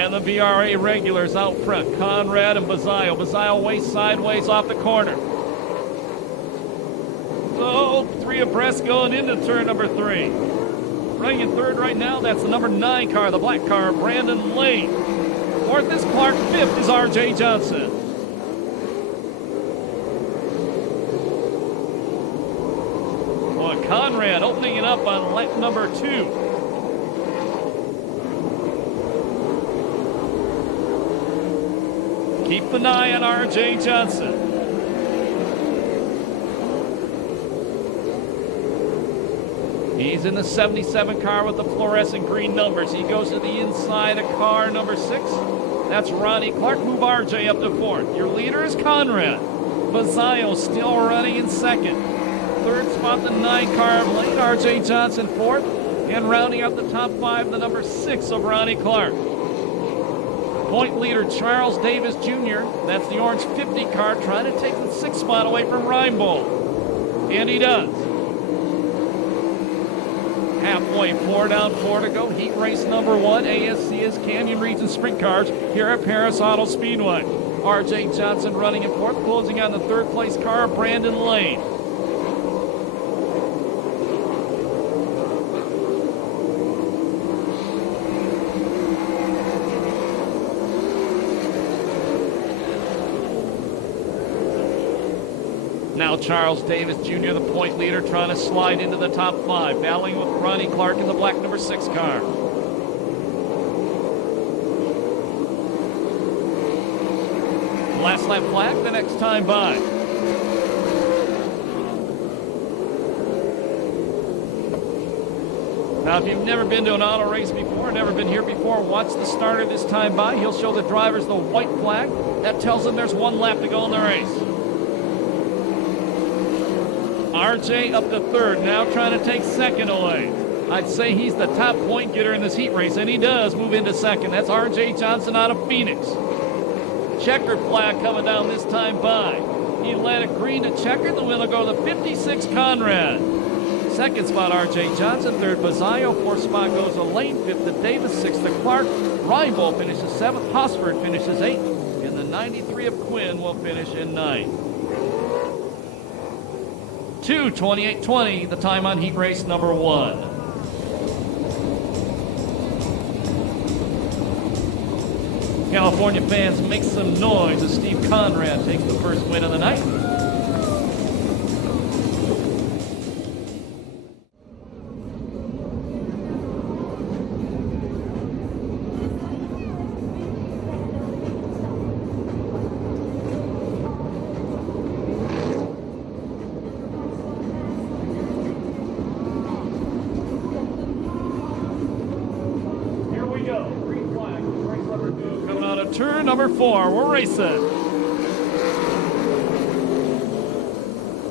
And the VRA regulars out front, Conrad and Bazzaio. Bazzaio way sideways off the corner. So 3 abreast going into turn number 3. Running in third right now, that's the number 9 car, the black car, Brandon Lane. Fourth is Clark, fifth is R.J. Johnson. Well, Conrad opening it up on lap number 2. Keep an eye on R.J. Johnson. He's in the 77 car with the fluorescent green numbers. He goes to the inside of car number 6. That's Ronnie Clark. Move R.J. up to 4th. Your leader is Conrad. Bazzaio still running in 2nd. 3rd spot, the 9 car of Lane. R.J. Johnson 4th. And rounding out the top 5, the number 6 of Ronnie Clark. Point leader Charles Davis Jr. That's the orange 50 car trying to take the 6th spot away from Reinbold. And he does. Halfway, 4 down, 4 to go. Heat race number 1, ASCS Canyon Region Sprint Cars here at Perris Auto Speedway. R.J. Johnson running in 4th, closing on the 3rd place car, Brandon Lane. Now Charles Davis Jr., the point leader, trying to slide into the top 5, battling with Ronnie Clark in the black number 6 car. Last lap flag the next time by. Now, if you've never been to an auto race before, never been here before, watch the starter this time by. He'll show the drivers the white flag. That tells them there's 1 lap to go in the race. RJ up to 3rd, now trying to take 2nd away. I'd say he's the top point getter in this heat race, and he does move into 2nd. That's R.J. Johnson out of Phoenix. Checkered flag coming down this time by. He led a green to checkered, the winner go to the 56 Conrad. 2nd spot R.J. Johnson, 3rd Bazzaio, 4th spot goes to Lane, 5th to Davis, 6th to Clark. Reinbold finishes 7th, Hosford finishes 8th, and the 93 of Quinn will finish in 9th. 2:28.20, the time on heat race number 1. California fans, make some noise as Steve Conrad takes the first win of the night. Turn number 4, we're racing.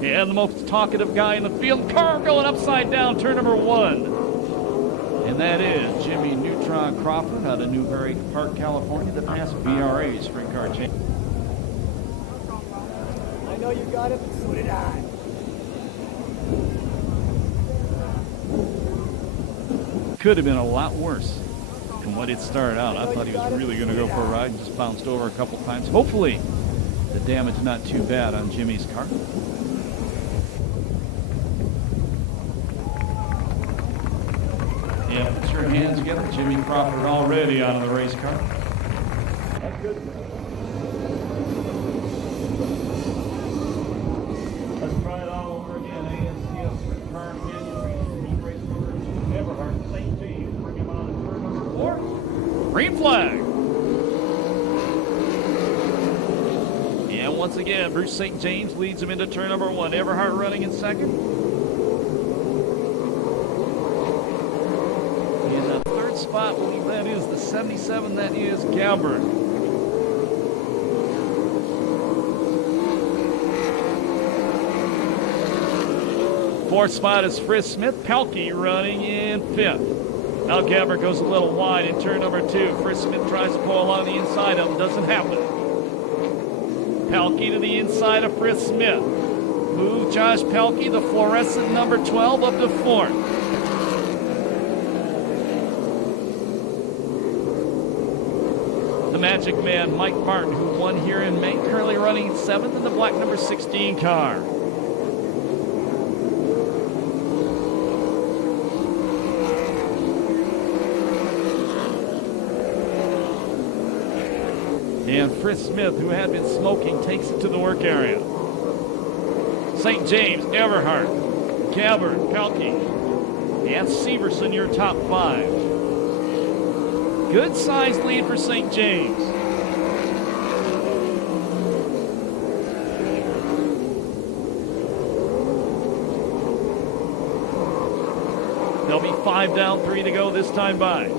And the most talkative guy in the field, car going upside down, turn number 1. And that is Jimmy Neutron Crawford out of Newberry Park, California, the past VRA sprint car champion. I know you got it, but so did I. Could have been a lot worse. From what it started out, I thought he was really going to go for a ride and just bounced over a couple times. Hopefully, the damage not too bad on Jimmy's car. Yeah, put your hands together. Jimmy Crawford already out of the race car. That's good. Let's try it all over again. ASCS sprint car Canyon race number 2. Everhart, St. James, bring him on to turn number 4. Green flag. And once again, Bruce St. James leads him into turn number 1. Everhart running in 2nd. In the 3rd spot, I believe that is the 77. That is Galbert. 4th spot is Friz Smith. Pelkey running in 5th. Now Gabbard goes a little wide in turn number 2. Friz Smith tries to pull along the inside of him. Doesn't happen. Pelkey to the inside of Friz Smith. Move Josh Pelkey, the fluorescent number 12, up to 4th. Magic Man, Mike Martin, who won here in May, currently running 7th in the black number 16 car. And Chris Smith, who had been smoking, takes it to the work area. St. James, Everhart, Gabbard, Pelkey, and Severson, your top 5. Good sized lead for St. James. There'll be 5 down, 3 to go this time by.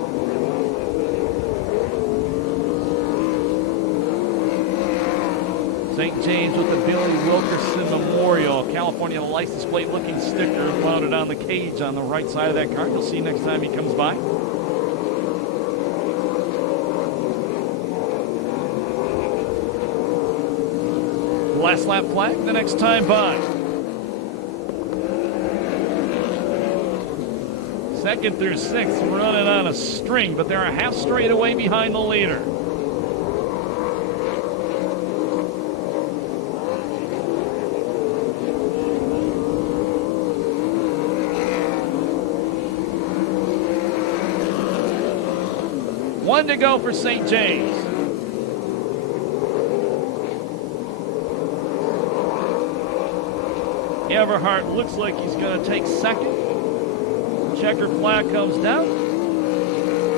St. James with the Billy Wilkerson Memorial California license plate looking sticker mounted on the cage on the right side of that car. You'll see next time he comes by. Last lap flag the next time by. Second through 6th running on a string, but they're a half straight away behind the leader. One to go for St. James. Everhart looks like he's going to take second. Checker flag comes down.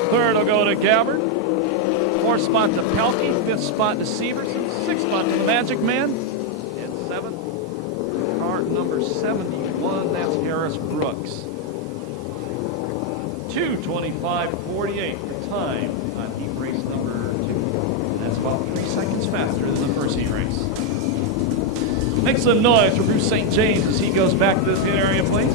Third will go to Gabbard. 4th spot to Pelkey. 5th spot to Severson. 6th spot to the Magic Man. And 7th, car number 71, that's Harris Brooks. 2:25.48 for time on heat race number 2. That's about 3 seconds faster than the first heat race. Make some noise for Bruce St. James as he goes back to the pit area, please.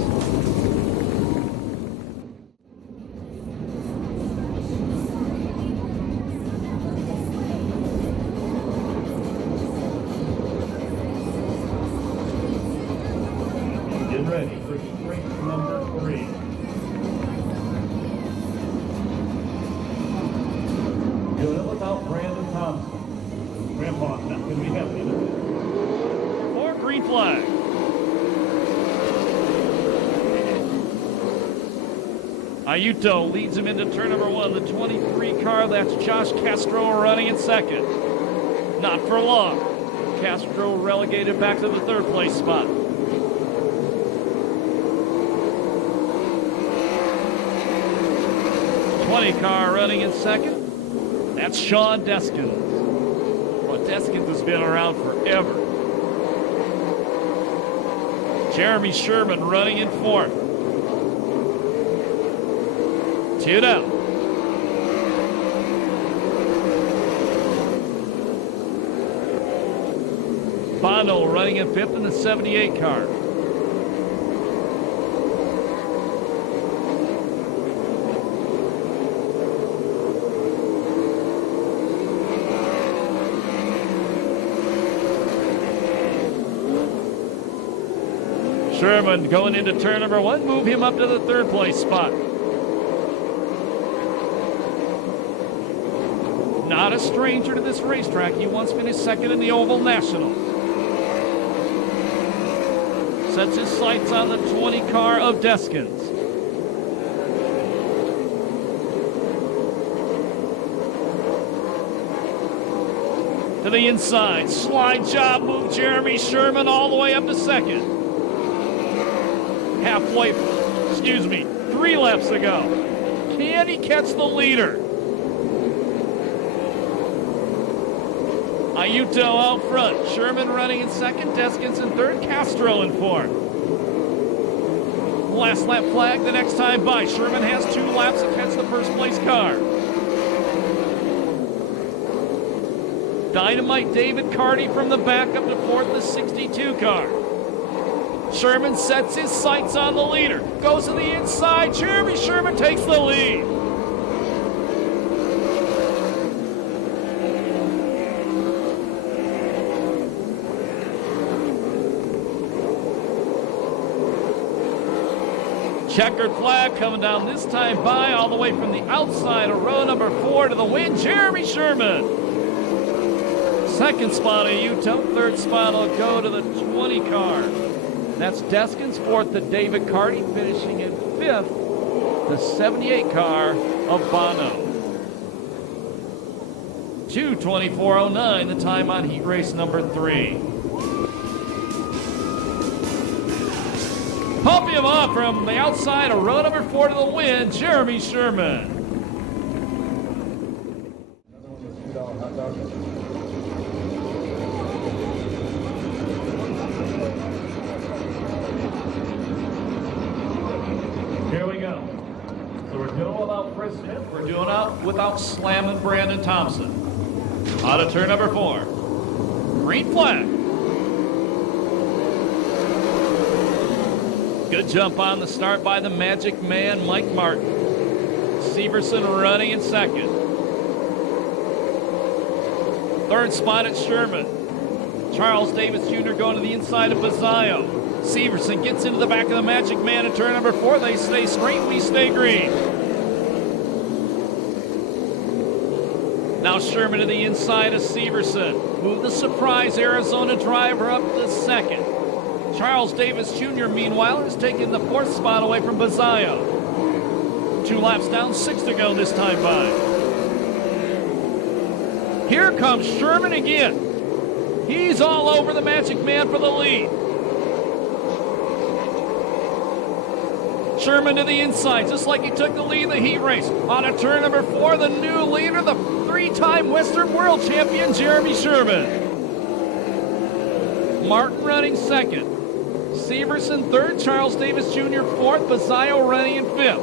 Get ready for race number 3. Good without Brandon Thompson. Grandpa's not going to be happy with it. For green flag. Ayuto leads him into turn number 1. The 23 car, that's Josh Castro running in second. Not for long. Castro relegated back to the 3rd place spot. Car running in second. That's Sean Deskins. Well, Deskins has been around forever. Jeremy Sherman running in 4th. 2 down. Bono running in 5th in the 78 car. Sherman going into turn number 1, move him up to the 3rd place spot. Not a stranger to this racetrack. He once finished 2nd in the Oval National. Sets his sights on the 20 car of Deskins. To the inside, slide job move Jeremy Sherman all the way up to 2nd. Halfway, 3 laps to go. Can he catch the leader? Ayuto out front. Sherman running in 2nd. Deskins in 3rd. Castro in 4th. Last lap flag the next time by. Sherman has 2 laps to catch the 1st place car. Dynamite David Carty from the back up to 4th, the 62 car. Sherman sets his sights on the leader. Goes to the inside. Jeremy Sherman takes the lead. Checkered flag coming down this time by all the way from the outside of row number 4 to the win. Jeremy Sherman. Second spot of Utah. Third spot will go to the 20 car. That's Deskins. Fourth to David Carty. Finishing in fifth, the 78 car of Bono. 2:24.09, the time on heat race number 3. Pump him up from the outside of row number 4 to the win, Jeremy Sherman. Here we go. So we're doing without Chris Smith. We're doing out without slamming Brandon Thompson. Out of turn number 4. Green flag. Good jump on the start by the Magic Man, Mike Martin. Severson running in second. Third spot at Sherman. Charles Davis Jr. going to the inside of Bazzaio. Severson gets into the back of the Magic Man in turn number 4. They stay straight, we stay green. Now Sherman to the inside of Severson. Move the surprise Arizona driver up to second. Charles Davis Jr., meanwhile, is taking the 4th spot away from Bazzaio. 2 laps down, 6 to go this time by. Here comes Sherman again. He's all over the Magic Man for the lead. Sherman to the inside, just like he took the lead in the heat race. On a turn number 4, the new leader, the 3-time Western World Champion, Jeremy Sherman. Martin running second. Severson third, Charles Davis Jr. fourth, Bazzaio running in fifth.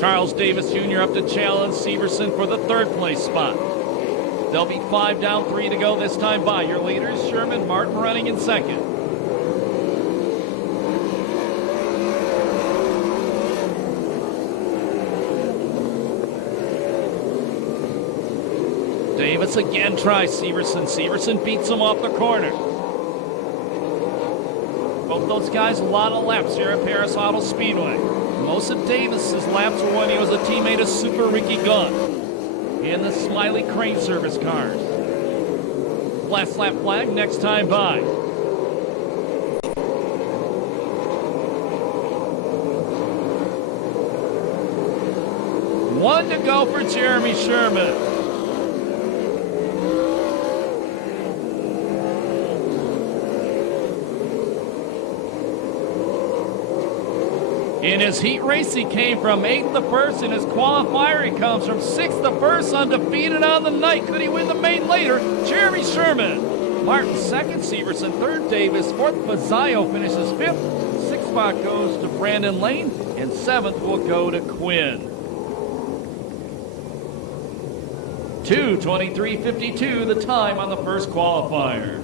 Charles Davis Jr. up to challenge Severson for the 3rd place spot. They'll be 5 down, 3 to go this time by. Your leaders, Sherman, Martin running in second. Davis again tries Severson. Severson beats him off the corner. Both those guys, a lot of laps here at Perris Auto Speedway. Most of Davis's laps were when he was a teammate of Super Ricky Gunn in the Smiley Crane Service cars. Last lap flag next time by. One to go for Jeremy Sherman. In his heat race, he came from 8th to 1st. In his qualifier, he comes from 6th to 1st, undefeated on the night. Could he win the main later? Jeremy Sherman. Martin 2nd, Severson 3rd, Davis 4th, Bazzaio finishes 5th. 6th spot goes to Brandon Lane, and 7th will go to Quinn. 2:23.52, the time on the first qualifier.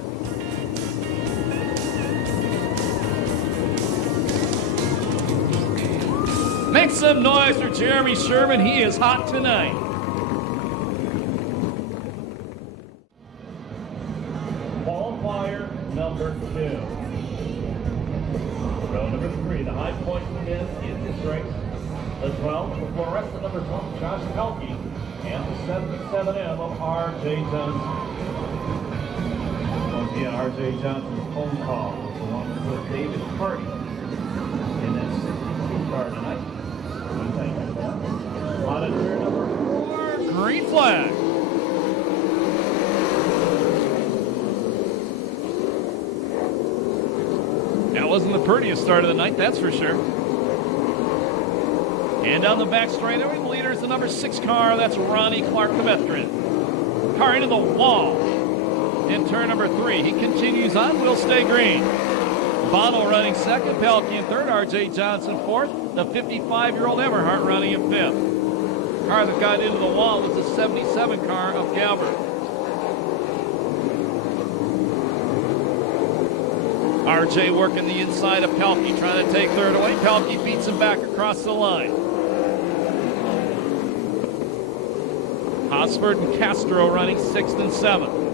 Make some noise for Jeremy Sherman. He is hot tonight. Qualifier number 2. Row number 3, the high point again in this race. The 12, the fluorescent number 12, Josh Pelkey, and the 77M of R.J. Johnson. Once again, R.J. Johnson's phone call was the one with David Carty in that 62 car tonight. On a turn number 4, green flag. That wasn't the prettiest start of the night, that's for sure. And down the back straightaway, the leader is the number 6 car. That's Ronnie Clark, the veteran. Car into the wall. In turn number 3, he continues on. We'll stay green. Bono running second, Pelkey in third, R.J. Johnson fourth, the 55-year-old Everhart running in fifth. Car that got into the wall was the 77 car of Galbert. R.J. working the inside of Pelkey, trying to take third away. Pelkey beats him back across the line. Hosford and Castro running 6th and 7th.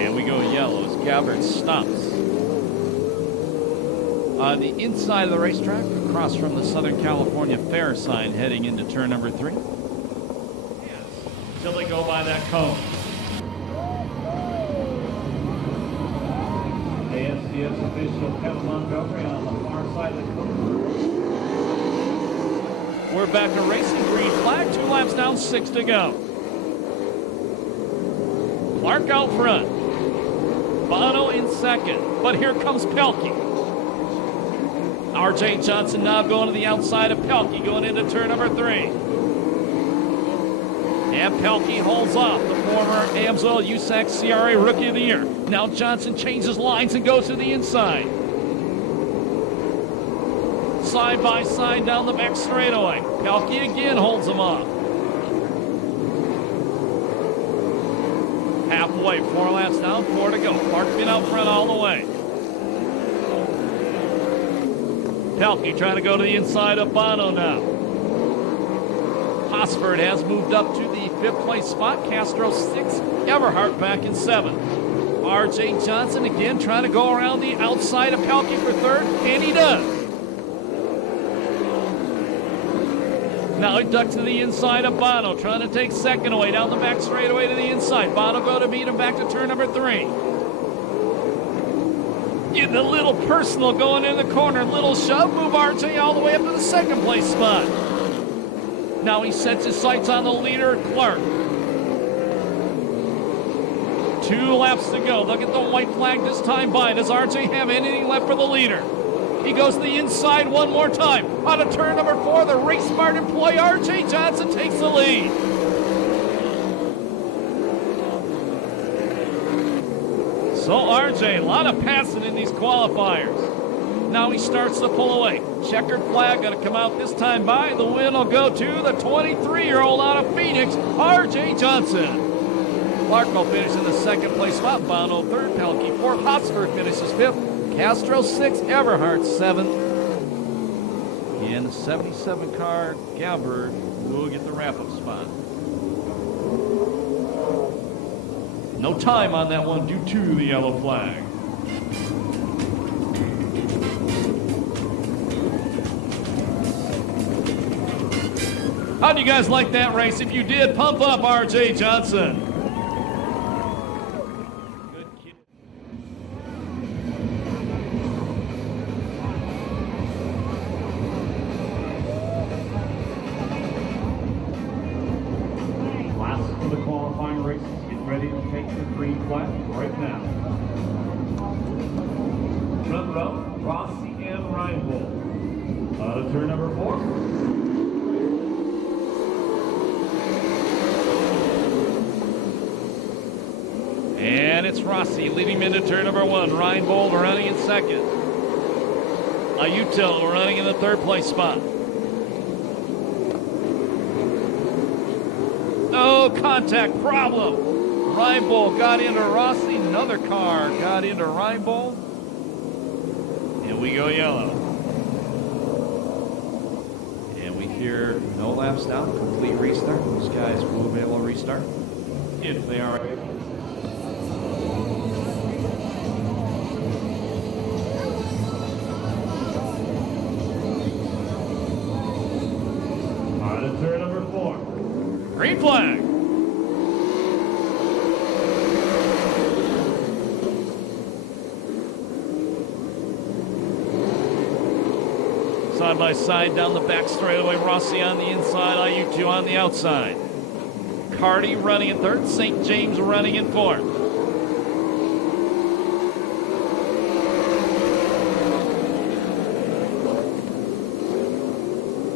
And we go yellow as Gabbard stops. On the inside of the racetrack, across from the Southern California Fair sign, heading into turn number 3. Till they go by that cone. ASCS official Kevin Montgomery on the far side of the cone. We're back to racing. Green flag. 2 laps down, 6 to go. Clark out front. Bono in second. But here comes Pelkey. R.J. Johnson now going to the outside of Pelkey, going into turn number 3. And Pelkey holds off the former AMSOIL USAC CRA Rookie of the Year. Now Johnson changes lines and goes to the inside. Side by side down the back straightaway. Pelkey again holds him off. Halfway, 4 laps down, 4 to go. Clark's been out front all the way. Pelkey trying to go to the inside of Bono now. Hosford has moved up to the 5th place spot. Castro 6, Everhart back in 7th. R.J. Johnson again trying to go around the outside of Pelkey for 3rd, and he does. Now he ducks to the inside of Bono, trying to take 2nd away down the back straightaway to the inside. Bono go to meet him back to turn number 3. Getting a little personal going in the corner. Little shove, move RJ all the way up to the 2nd place spot. Now he sets his sights on the leader, Clark. 2 laps to go. Look at the white flag this time by. Does RJ have anything left for the leader? He goes to the inside one more time. On to turn number 4, the race smart employee, R.J. Johnson takes the lead. So R.J., a lot of passing in these qualifiers. Now he starts to pull away. Checkered flag going to come out this time by. The win will go to the 23-year-old out of Phoenix, R.J. Johnson. Clark will finish in the 2nd place spot. Bono 3rd, Pelkey 4th, Hosford finishes 5th. Castro 6th, Everhart 7th. And the 77 car, Gabbard, will get the wrap-up spot. No time on that one due to the yellow flag. How do you guys like that race? If you did, pump up R.J. Johnson. Ready to take the green flag right now. Front row, Rossi and Reinbold. Out of turn number 4. And it's Rossi leading him into turn number 1. Reinbold running in 2nd. Ayuto running in the 3rd place spot. No contact problem. Reinbold got into Rossi. Another car got into Reinbold. And we go yellow. And we hear no laps down, complete restart. Those guys will be able to restart if they are able. On to turn number 4. Green flag. Side by side down the back straightaway. Rossi on the inside, Ayuto on the outside. Carty running in 3rd, St. James running in 4th.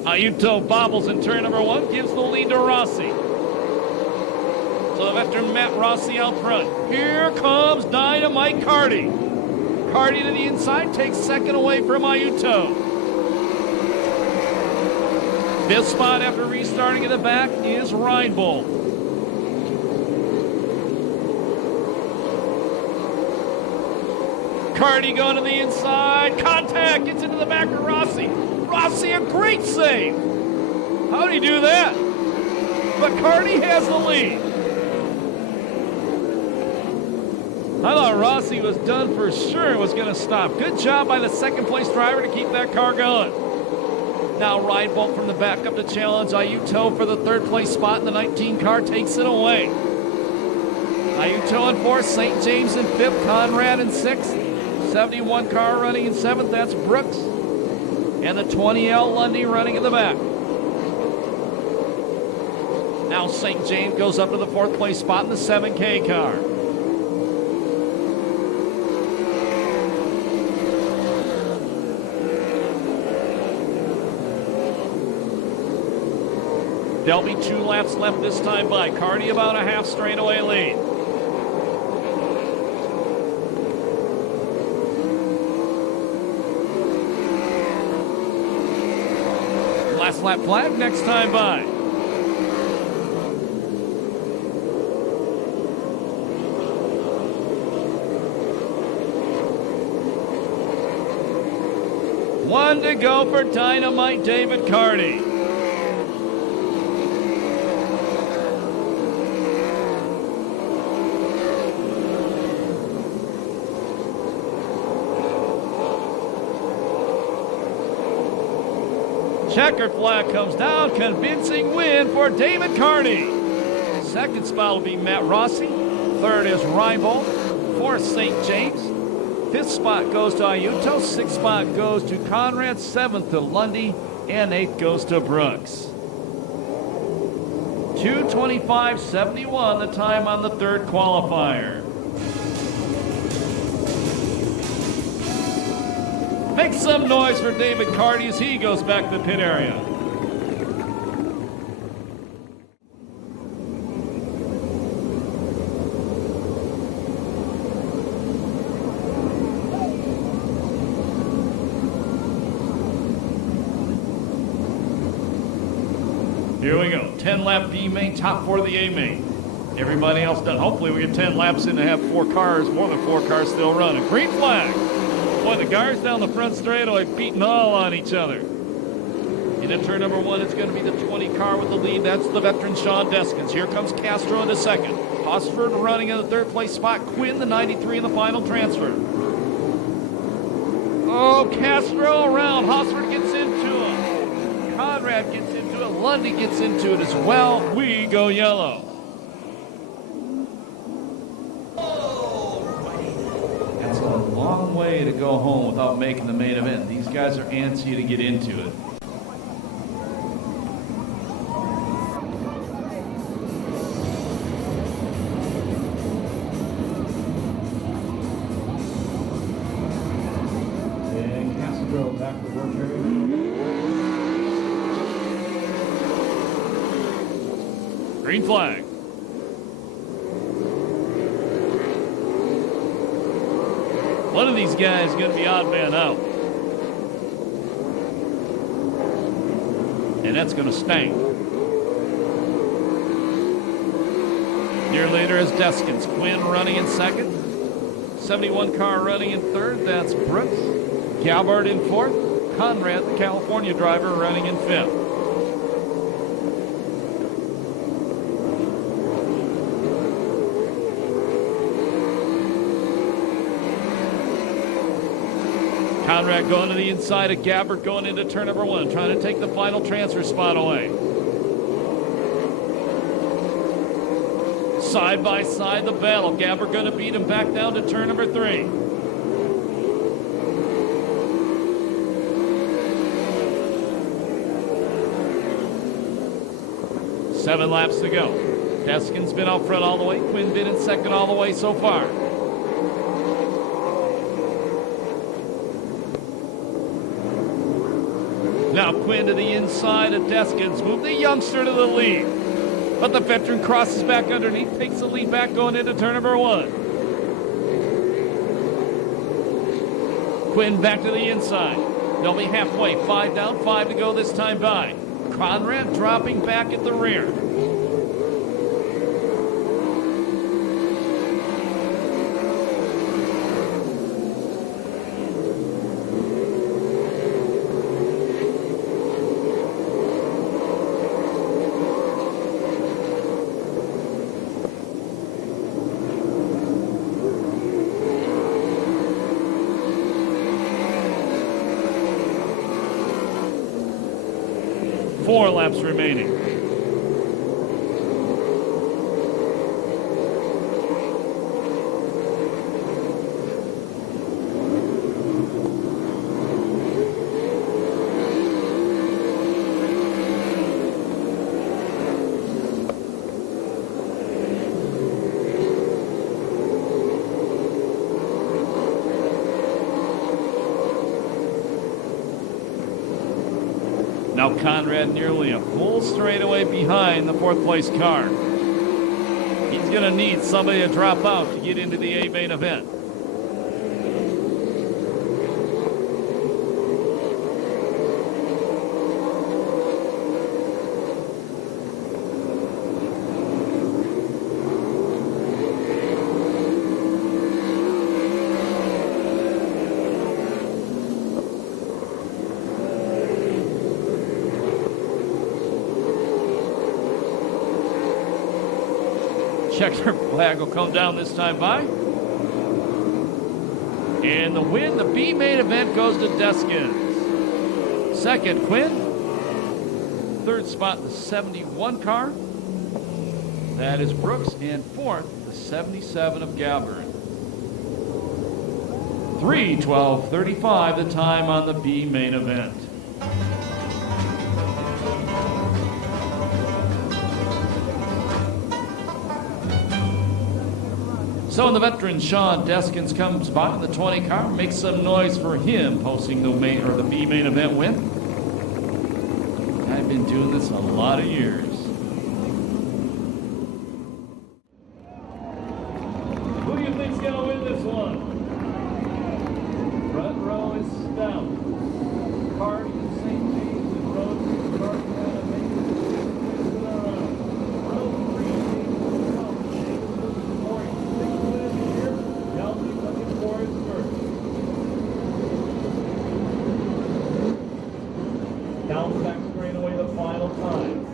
Ayuto bobbles in turn number 1, gives the lead to Rossi. So the veteran Matt Rossi out front. Here comes Dynamite Carty. Carty to the inside, takes 2nd away from Ayuto. 5th spot after restarting in the back is Reinbold. Carty going to the inside. Contact gets into the back of Rossi. Rossi, a great save. How did he do that? But Carty has the lead. I thought Rossi was done for sure and was going to stop. Good job by the second place driver to keep that car going. Now Reinbold from the back up to challenge Aiuto for the third place spot, and the 19 car takes it away. Aiuto in fourth, St. James in fifth, Conrad in sixth. 71 car running in seventh, that's Brooks. And the 20L Lundy running in the back. Now St. James goes up to the fourth place spot in the 7K car. There'll be 2 laps left this time by. Carty about a half straightaway lead. Last lap flag next time by. One to go for Dynamite David Carty. Checkered flag comes down. Convincing win for David Carty. Second spot will be Matt Rossi. Third is Reinbold. Fourth, St. James. Fifth spot goes to Aiuto. Sixth spot goes to Conrad. Seventh to Lundy. And eighth goes to Brooks. 2:25.71 the time on the third qualifier. Make some noise for David Carty as he goes back to the pit area. Here we go. 10-lap B main, top 4 of the A main. Everybody else done. Hopefully we get 10 laps in to have 4 cars, more than 4 cars still running. Green flag. Boy, the guys down the front straightaway beating all on each other. Into turn number 1, it's going to be the 20 car with the lead. That's the veteran Sean Deskins. Here comes Castro into second. Hosford running in the third place spot. Quinn, the 93 in the final transfer. Oh, Castro around. Hosford gets into him. Conrad gets into it. Lundy gets into it as well. We go yellow. That's a long way to go home without making the main event. These guys are antsy to get into it. And Castro back to work area. Green flag. One of these guys is going to be odd man out. And that's going to stank. Your leader is Deskins. Quinn running in second. 71 car running in third. That's Brooks. Galbert in fourth. Conrad, the California driver, running in fifth. Conrad going to the inside of Gabbard, going into turn number 1, trying to take the final transfer spot away. Side by side, the battle. Gabbard going to beat him back down to turn number 3. Seven laps to go. Deskin's been out front all the way. Quinn been in second all the way so far. Now Quinn to the inside of Deskins. Move the youngster to the lead. But the veteran crosses back underneath, takes the lead back going into turn number 1. Quinn back to the inside. They'll be halfway. 5 down, 5 to go this time by. Conrad dropping back at the rear. 4 laps remaining. Now Conrad nearly a full straightaway behind the 4th place car. He's going to need somebody to drop out to get into the A main event. Checker flag will come down this time by. And the win, the B main event goes to Deskins. Second, Quinn. 3rd spot, the 71 car. That is Brooks. And 4th, the 77 of Gabbard. 3:12:35, the time on the B main event. So when the veteran Sean Deskins comes by in the 20 car, makes some noise for him posting the B main event win. I've been doing this a lot of years. Who do you think's going to win this one? Front row is Stout. Cardi and St. James and Rhodes and Cartman and Mason. Row 3, looking for his first. Down back straight away the final time.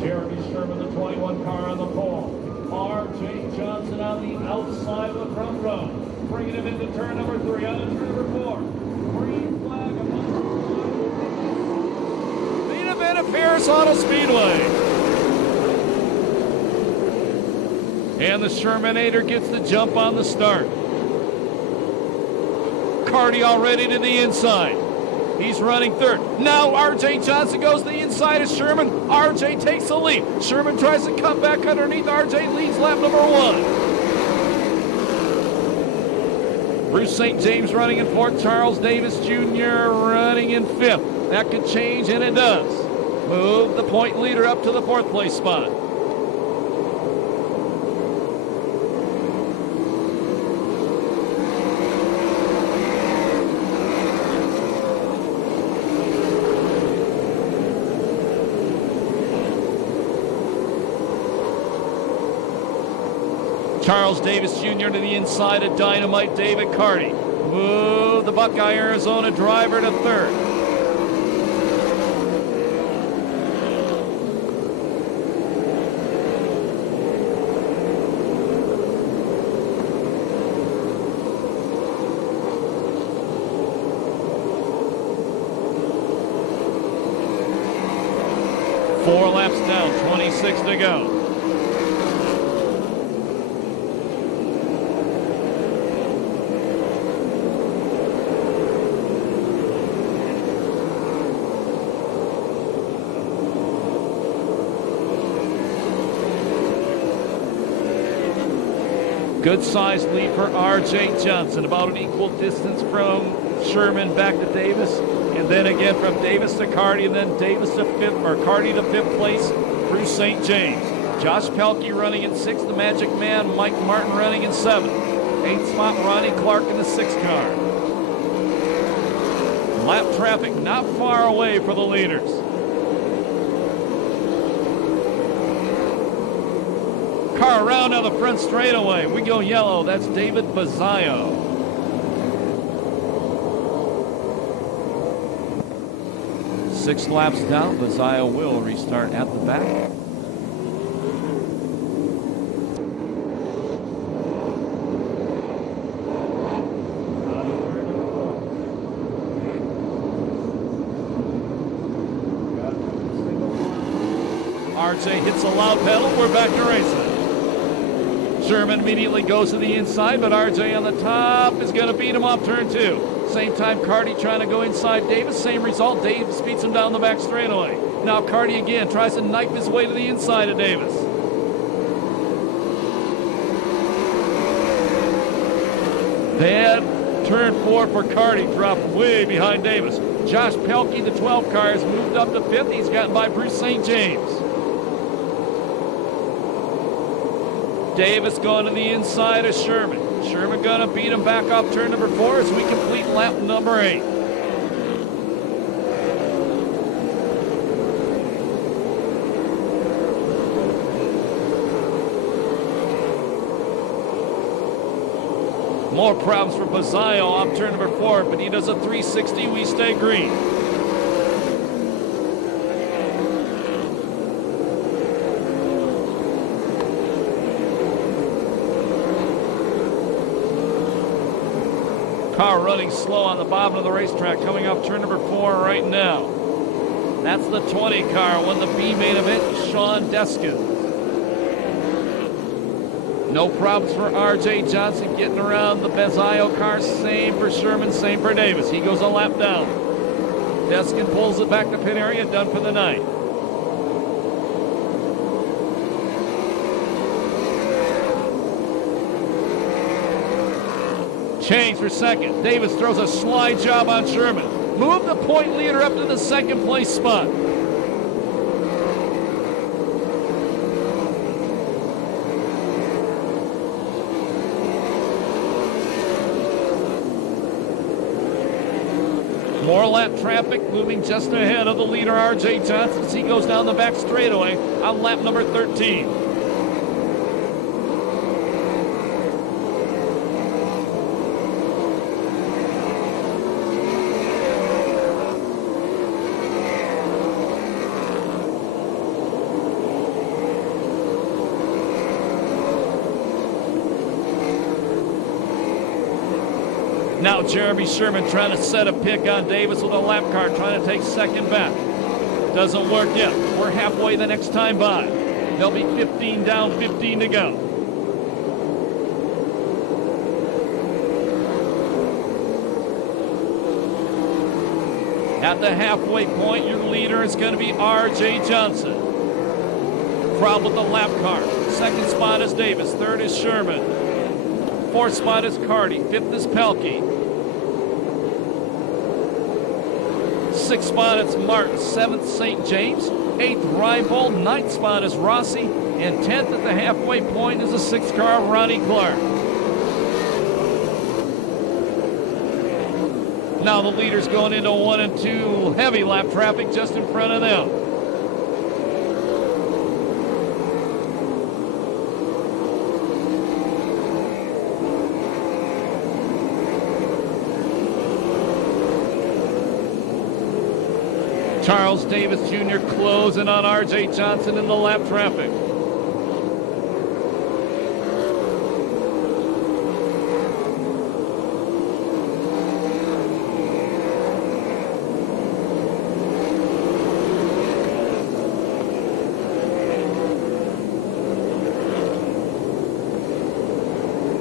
Jeremy Sherman, the 21 car on the pole. R.J. Johnson on the outside of the front row. Bringing him into turn number 3 on turn number 4. Green flag above. Main event at Perris Auto Speedway. And the Shermanator gets the jump on the start. Cardi already to the inside. He's running 3rd. Now R.J. Johnson goes to the inside of Sherman. R.J. takes the lead. Sherman tries to come back underneath. R.J. leads lap number 1. Bruce St. James running in 4th. Charles Davis Jr. running in 5th. That could change, and it does. Move the point leader up to the 4th place spot. Charles Davis Jr. to the inside of Dynamite David Carty. Move the Buckeye Arizona driver to 3rd. Four laps down, 26 to go. Good sized lead for R.J. Johnson, about an equal distance from Sherman back to Davis, and then again from Davis to Carty, and then Davis to 5th, or Carty to 5th place, Bruce St. James. Josh Pelkey running in 6th, the Magic Man, Mike Martin running in 7th. 8th spot, Ronnie Clark in the 6th car. Lap traffic not far away for the leaders. Car around on the front straightaway. We go yellow. That's David Bazzaio. Six laps down. Bazzaio will restart at the back. RJ hits the loud pedal. We're back to racing. Sherman immediately goes to the inside, but RJ on the top is going to beat him off turn 2. Same time, Carty trying to go inside Davis. Same result. Davis beats him down the back straightaway. Now Carty again tries to knife his way to the inside of Davis. Then turn 4 for Carty, dropped way behind Davis. Josh Pelkey, the 12 car, has moved up to 5th. He's gotten by Bruce St. James. Davis going to the inside of Sherman. Sherman going to beat him back off turn number 4 as we complete lap number 8. More problems for Bazzaio off turn number 4, but he does a 360. We stay green. Car running slow on the bottom of the racetrack, coming off turn number 4 right now. That's the 20 car, won the B main event, Sean Deskins. No problems for R.J. Johnson getting around the Bazzaio car. Same for Sherman, same for Davis. He goes a lap down. Deskin pulls it back to pit area, done for the night. Change for second. Davis throws a slide job on Sherman. Move the point leader up to the second place spot. More lap traffic moving just ahead of the leader, R.J. Johnson, as he goes down the back straightaway on lap number 13. Now Jeremy Sherman trying to set a pick on Davis with a lap car, trying to take second back. Doesn't work yet. We're halfway the next time by. They'll be 15 down, 15 to go. At the halfway point, your leader is going to be R.J. Johnson. Problem with the lap car. Second spot is Davis. Third is Sherman. Fourth spot is Carty. Fifth is Pelkey. Sixth spot is Martin. Seventh, St. James. Eighth, Reibold. Ninth spot is Rossi. And 10th at the halfway point is the sixth car, Ronnie Clark. Now the leader's going into 1 and 2 heavy lap traffic just in front of them. Charles Davis Jr. closing on R.J. Johnson in the lap traffic.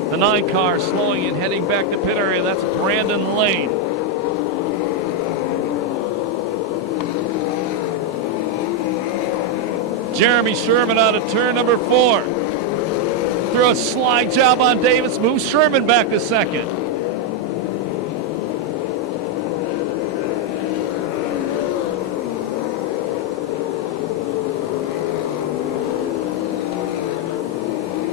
The 9 car slowing and heading back to pit area. That's Brandon Lane. Jeremy Sherman out of turn number 4. Throw a slide job on Davis, moves Sherman back to second.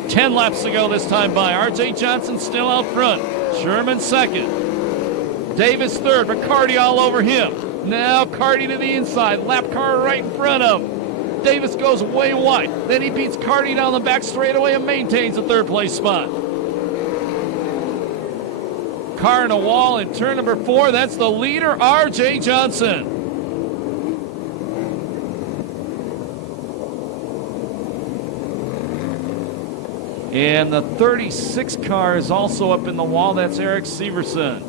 Ten laps to go this time by. R.J. Johnson still out front. Sherman second. Davis third, but Carty all over him. Now Carty to the inside. Lap car right in front of him. Davis goes way wide. Then he beats Carty down the back straightaway and maintains the third place spot. Car in a wall in turn number 4. That's the leader, R.J. Johnson. And the 36 car is also up in the wall. That's Eric Severson.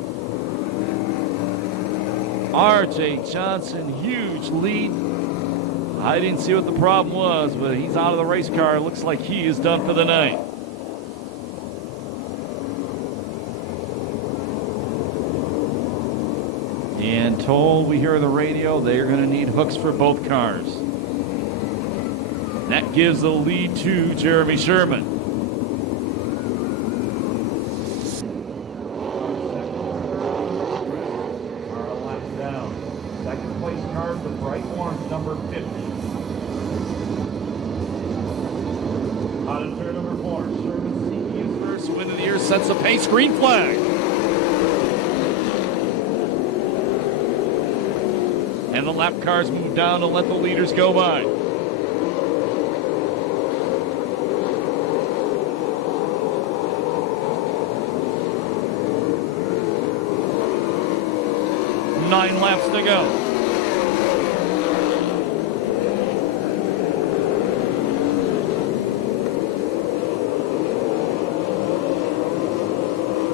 R.J. Johnson, huge lead. I didn't see what the problem was, but he's out of the race car. It looks like he is done for the night. And told, we hear the radio, they're going to need hooks for both cars. That gives the lead to Jeremy Sherman. Car laps down. Second place car is the bright orange, number 50. Out of turn number 4, Sherman seeking his First win of the year, sets the pace, green flag. And the lap cars move down to let the leaders go by. Nine laps to go.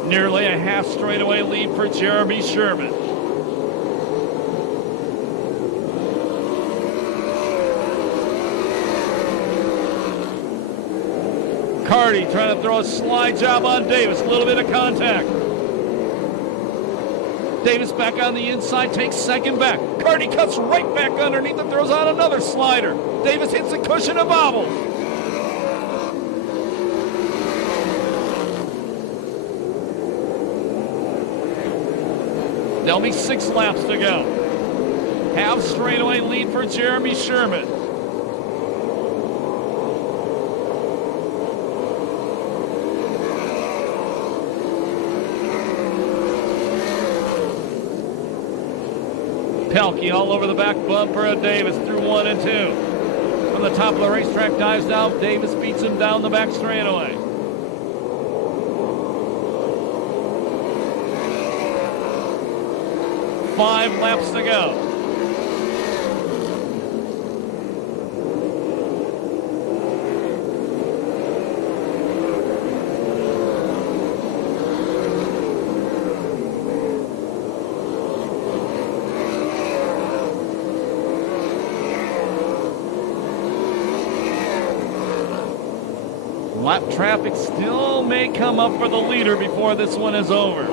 Nearly a half straightaway lead for Jeremy Sherman. Carty trying to throw a slide job on Davis. A little bit of contact. Davis back on the inside, takes second back. Carty cuts right back underneath and throws out another slider. Davis hits the cushion and bobbles. There'll be 6 laps to go. Half straightaway lead for Jeremy Sherman. Pelkey all over the back bumper of Davis through 1 and 2. From the top of the racetrack, dives down. Davis beats him down the back straightaway. Five laps to go. Lap traffic still may come up for the leader before this one is over.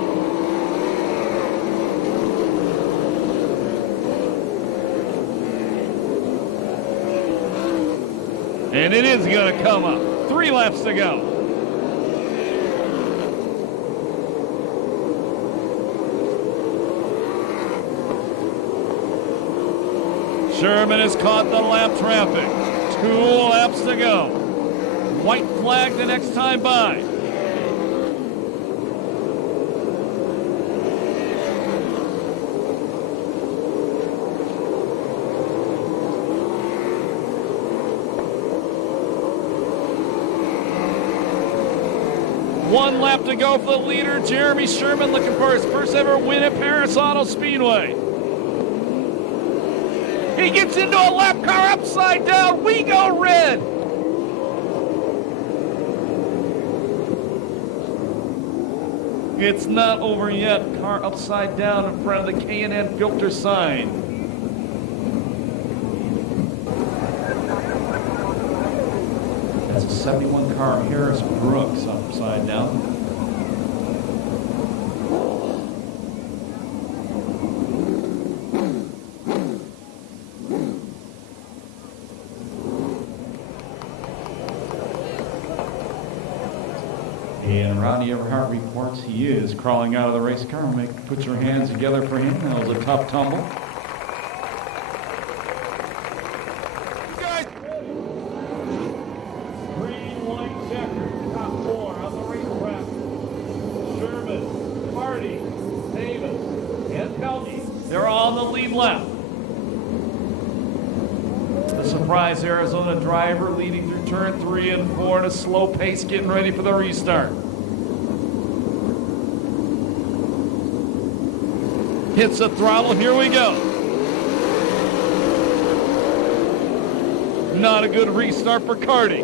And it is going to come up. 3 laps to go. Sherman has caught the lap traffic. 2 laps to go. White flag the next time by. One lap to go for the leader, Jeremy Sherman, looking for his first ever win at Perris Auto Speedway. He gets into a lap car upside down. We go red. It's not over yet. Car upside down in front of the K&N filter sign. That's a 71 car Harris Brooks upside down. And Rodney Everhart reports he is crawling out of the race car. Put your hands together for him. That was a tough tumble. green, white checker, top 4 on the racetrack. Sherman, Carty, Davis, and Pelkey. They're on the lead lap. The surprise Arizona driver leading through turn 3 and 4 at a slow pace, getting ready for the restart. Hits the throttle, here we go. Not a good restart for Carty.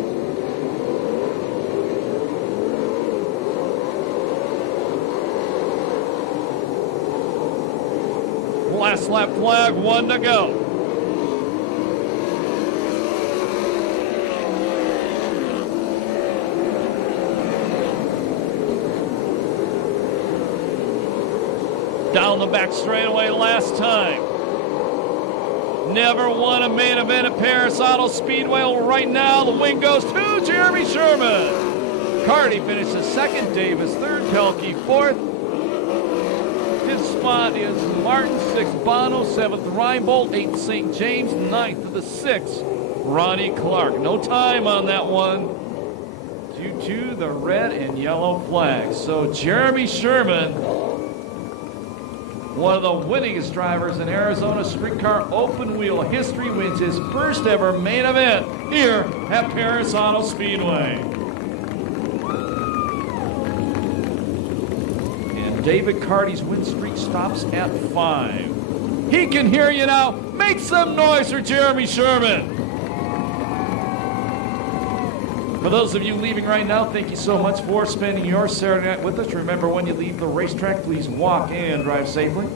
Last lap flag, 1 to go. back straightaway last time. Never won a main event at Perris Auto Speedway. Well, right now, the win goes to Jeremy Sherman. Carty finishes second, Davis third, Pelkey fourth. His spot is Martin sixth, Bono seventh, Reinbold eighth, St. James ninth to the sixth, Ronnie Clark. No time on that one due to the red and yellow flags. So Jeremy Sherman, one of the winningest drivers in Arizona Sprint Car Open Wheel history, wins his first ever main event here at Perris Auto Speedway. And David Carty's win streak stops at 5. He can hear you now. Make some noise for Jeremy Sherman. For those of you leaving right now, thank you so much for spending your Saturday night with us. Remember, when you leave the racetrack, please walk and drive safely.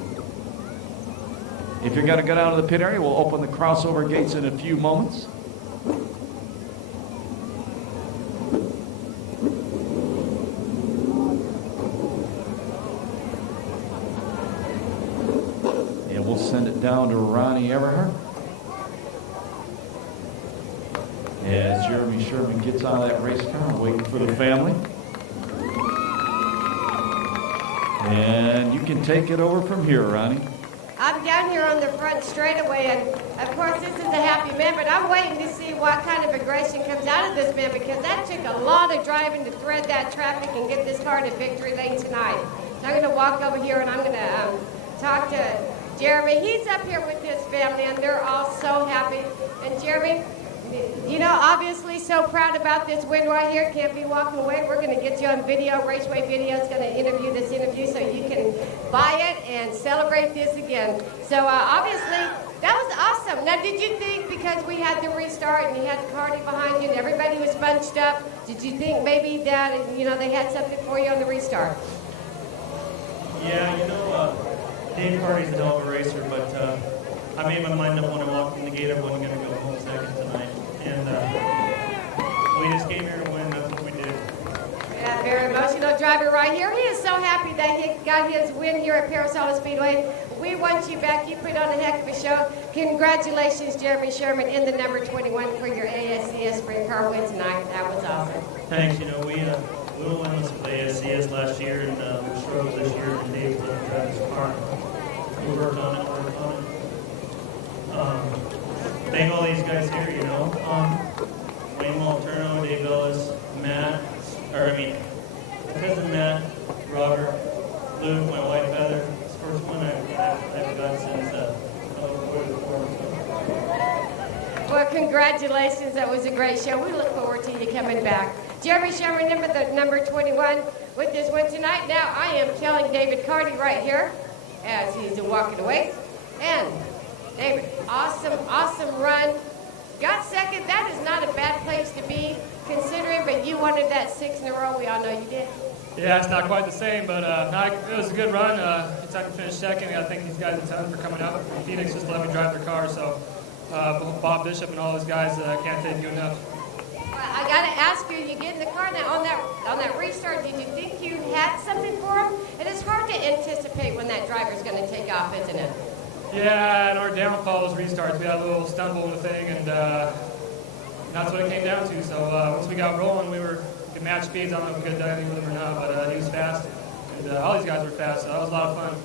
If you're going to go down to the pit area, we'll open the crossover gates in a few moments. And we'll send it down to Ronnie Everhart as Jeremy Sherman gets out of that race car, waiting for the family. And you can take it over from here, Ronnie. I'm down here on the front straightaway, and of course this is a happy man, but I'm waiting to see what kind of aggression comes out of this man, because that took a lot of driving to thread that traffic and get this car to victory lane tonight. So I'm going to walk over here and I'm going to talk to Jeremy. He's up here with his family, and they're all so happy. And Jeremy, you know, obviously so proud about this win right here. Can't be walking away. We're going to get you on video. Raceway Video is going to interview this interview so you can buy it and celebrate this again. So obviously that was awesome. Now, did you think, because we had the restart and you had the Carty behind you and everybody was bunched up, did you think maybe that, you know, they had something for you on the restart? Yeah, you know, Dave Carty's a hell of a racer, but I made my mind up when I walked in the gate. I wasn't going to go home second tonight. And we just came here to win. That's what we did. Yeah, very emotional driver right here. He is so happy that he got his win here at Perris Auto Speedway. We want you back. You put on a heck of a show. Congratulations, Jeremy Sherman, in the number 21 for your ASCS sprint car win tonight. That was awesome. Thanks. You know, we were winless with ASCS last year, and we struggled this year. And Dave's let me drive his car. We worked on it. Thank all these guys here, you know. Wayne Malterno, Dave Ellis, Matt, cousin Matt, Robert, Luke, my wife Heather. It's the first one I've got since Well, congratulations. That was a great show. We look forward to you coming back. Jeremy Sherman, number 21 with this one tonight. Now, I am telling David Carty right here as he's walking away. And David, awesome run. Got second. That is not a bad place to be, considering, but you wanted that 6 in a row. We all know you did. Yeah, it's not quite the same, but it was a good run. It's time to finish second. I thank these guys a ton for coming out from Phoenix just to let me drive their car. So Bob Bishop and all those guys, can't thank you enough. Well, I got to ask you, you get in the car now on that restart, did you think you had something for him? It is hard to anticipate when that driver's going to take off, isn't it? Yeah, and our downfall was restarts. We had a little stumble in the thing, and that's what it came down to. So once we got rolling, we could match speeds. I don't know if we could have done anything with him or not, but he was fast, and all these guys were fast, so that was a lot of fun.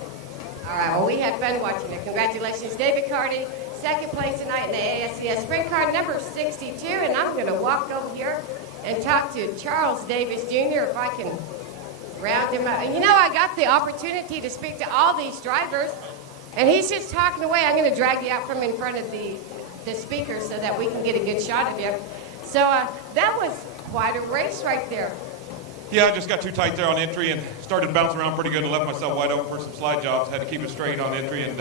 All right, well, we had fun watching it. Congratulations, David Carty, second place tonight in the ASCS sprint car, number 62, and I'm going to walk over here and talk to Charles Davis Jr. if I can round him up. You know, I got the opportunity to speak to all these drivers, and he's just talking away. I'm going to drag you out from in front of the speaker so that we can get a good shot of you. So that was quite a race right there. Yeah, I just got too tight there on entry and started bouncing around pretty good and left myself wide open for some slide jobs. Had to keep it straight on entry, and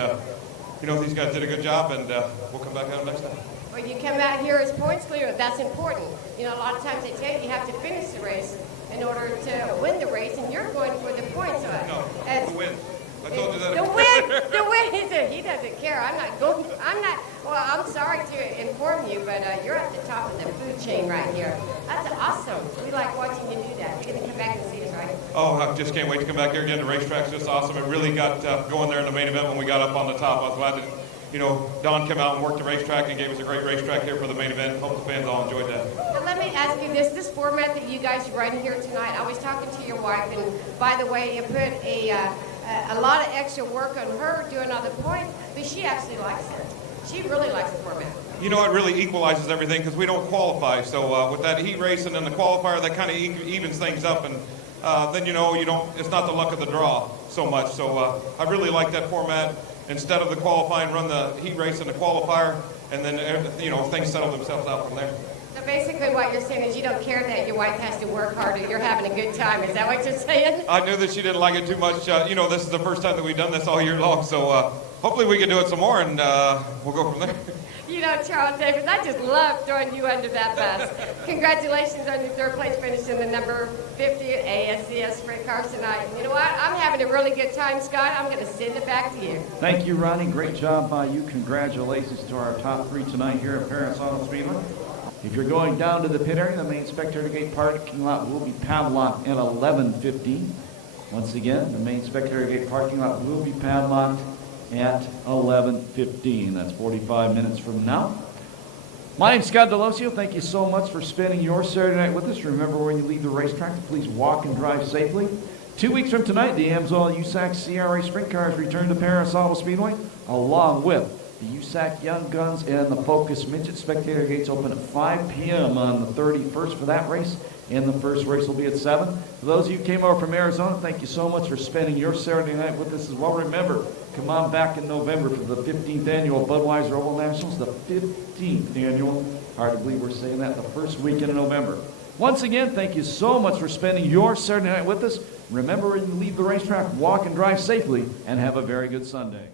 you know, these guys did a good job, and we'll come back at them next time. Well, you come out here as points clear. That's important. You know, a lot of times they tell you have to finish the race in order to win the race, and you're going for the points. No, as, to win. I told you that. The win, he doesn't care. Well, I'm sorry to inform you, but you're at the top of the food chain right here. That's awesome. We like watching you do that. You're going to come back and see us, right? Oh, I just can't wait to come back here again. The racetrack's just awesome. It really got going there in the main event when we got up on the top. I was glad that, Don came out and worked the racetrack and gave us a great racetrack here for the main event. Hope the fans all enjoyed that. Now, let me ask you this format that you guys run here tonight, I was talking to your wife, and by the way, you put a lot of extra work on her doing all the points, but she actually likes it. She really likes the format. It really equalizes everything because we don't qualify. So with that heat race and then the qualifier, that kind of evens things up. And then, it's not the luck of the draw so much. So I really like that format. Instead of the qualifying, run the heat race and the qualifier, and then, things settle themselves out from there. So basically what you're saying is you don't care that your wife has to work harder. You're having a good time. Is that what you're saying? I knew that she didn't like it too much. This is the first time that we've done this all year long. So hopefully we can do it some more, and we'll go from there. Charles Davis, I just love throwing you under that bus. Congratulations on your third place finish in the number 50 ASCS Sprint Cars tonight. You know what? I'm having a really good time, Scott. I'm going to send it back to you. Thank you, Ronnie. Great job by you. Congratulations to our top three tonight here at Perris Auto Speedway. If you're going down to the pit area, the main spectator gate parking lot will be padlocked at 11:15. Once again, the main spectator gate parking lot will be padlocked at 11:15. That's 45 minutes from now. My name's Scott Delosio. Thank you so much for spending your Saturday night with us. Remember, when you leave the racetrack, to please walk and drive safely. 2 weeks from tonight, the AMSOIL USAC CRA Sprint Cars return to Perris Auto Speedway, along with the USAC Young Guns and the Focus Midget. Spectator gates open at 5 p.m. on the 31st for that race, and the first race will be at 7. For those of you who came over from Arizona, thank you so much for spending your Saturday night with us as well. Remember, come on back in November for the 15th annual Budweiser Oval Nationals, the 15th annual. Hard to believe we're saying that, the first weekend in November. Once again, thank you so much for spending your Saturday night with us. Remember, when you leave the racetrack, walk and drive safely, and have a very good Sunday.